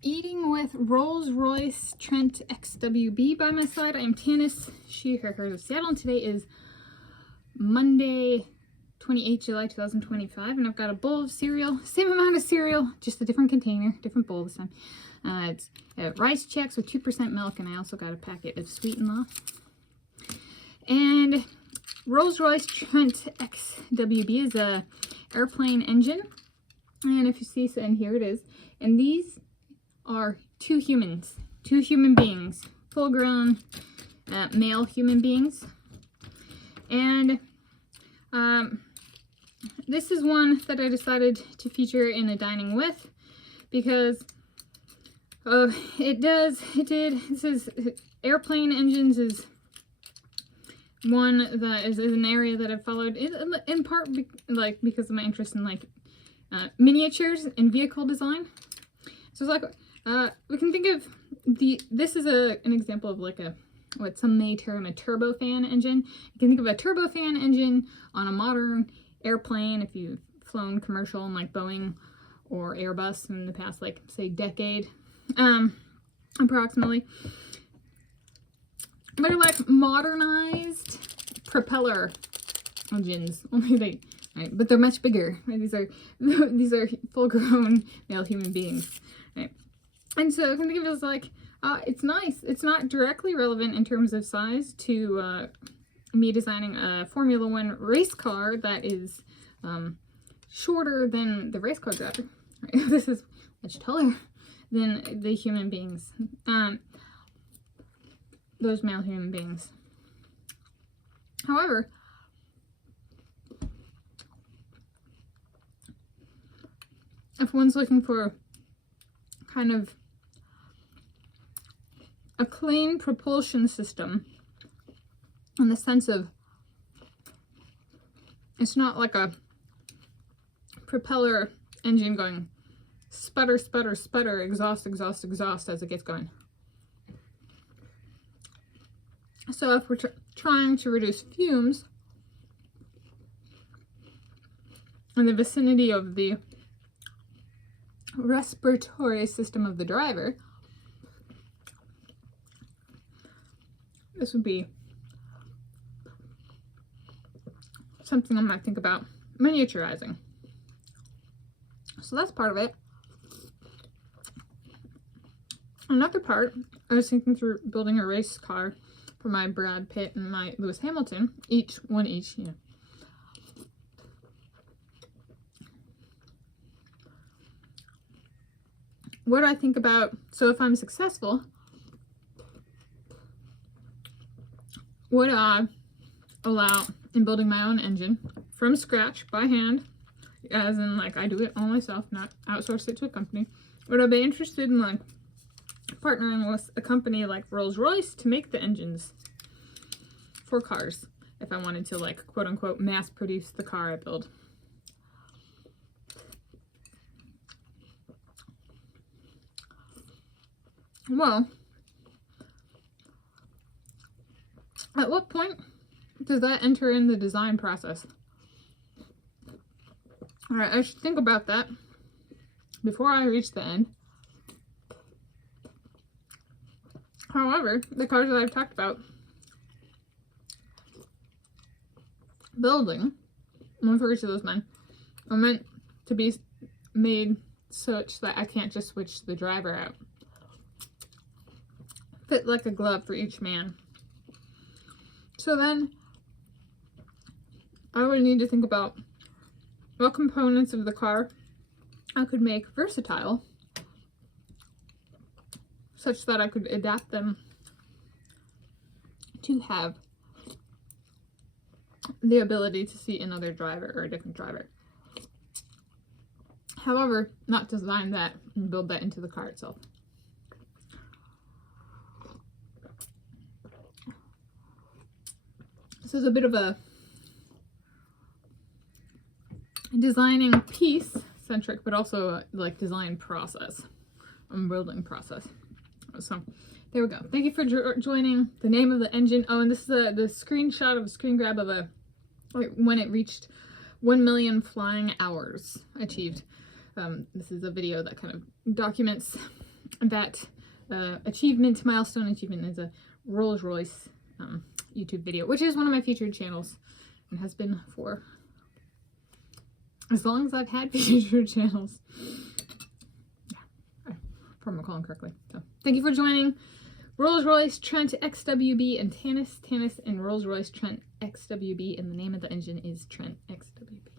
Eating with Rolls Royce Trent XWB by my side. I'm Tanis, she, her, hers of Seattle, and today is Monday, 28 July 2025, and I've got a bowl of cereal, same amount of cereal, just a different container, different bowl this time. It's rice Chex with 2% milk, and I also got a packet of Sweet and Low. And Rolls Royce Trent XWB is a airplane engine, and if you see, so, and here it is, and these are two human beings, full-grown male human beings. And this is one that I decided to feature in a dining with because this is airplane engines is one that is an area that I've followed in part because of my interest in miniatures and vehicle design. So it's we can think of this is an example of what some may term a turbofan engine. You can think of a turbofan engine on a modern airplane if you've flown commercial in Boeing or Airbus in the past, say, decade, approximately. But they're modernized propeller engines, only but they're much bigger. Right? These are full-grown male human beings. Right? And so I can think of it as it's nice. It's not directly relevant in terms of size to me designing a Formula One race car that is shorter than the race car driver. Right? This is much taller than the human beings, those male human beings. However, if one's looking for kind of a clean propulsion system in the sense of it's not like a propeller engine going sputter, sputter, sputter, exhaust, exhaust, exhaust as it gets going. So if we're trying to reduce fumes in the vicinity of the respiratory system of the driver, this would be something I might think about miniaturizing. So that's part of it. Another part, I was thinking through building a race car for my Brad Pitt and my Lewis Hamilton, one each, you know. What do I think about, so if I'm successful, would I allow in building my own engine from scratch by hand, as in I do it all myself, not outsource it to a company? Would I be interested in partnering with a company like Rolls Royce to make the engines for cars if I wanted to quote unquote mass produce the car I build? Well, at what point does that enter in the design process? All right, I should think about that before I reach the end. However, the cars that I've talked about building, one for each of those men, are meant to be made such that I can't just switch the driver out. Fit like a glove for each man. So then I would need to think about what components of the car I could make versatile such that I could adapt them to have the ability to seat another driver or a different driver. However, not design that and build that into the car itself. This is a bit of a designing piece centric, but also design process and building process. So there we go. Thank you for joining. The name of the engine. Oh, and this is the screenshot of a screen grab of when it reached 1 million flying hours achieved. This is a video that kind of documents that achievement, milestone achievement, is a Rolls Royce YouTube video, which is one of my featured channels and has been for as long as I've had featured channels. Yeah, if I'm recalling correctly. So thank you for joining. Rolls Royce Trent XWB and Tanis and Rolls Royce Trent XWB, and the name of the engine is Trent XWB.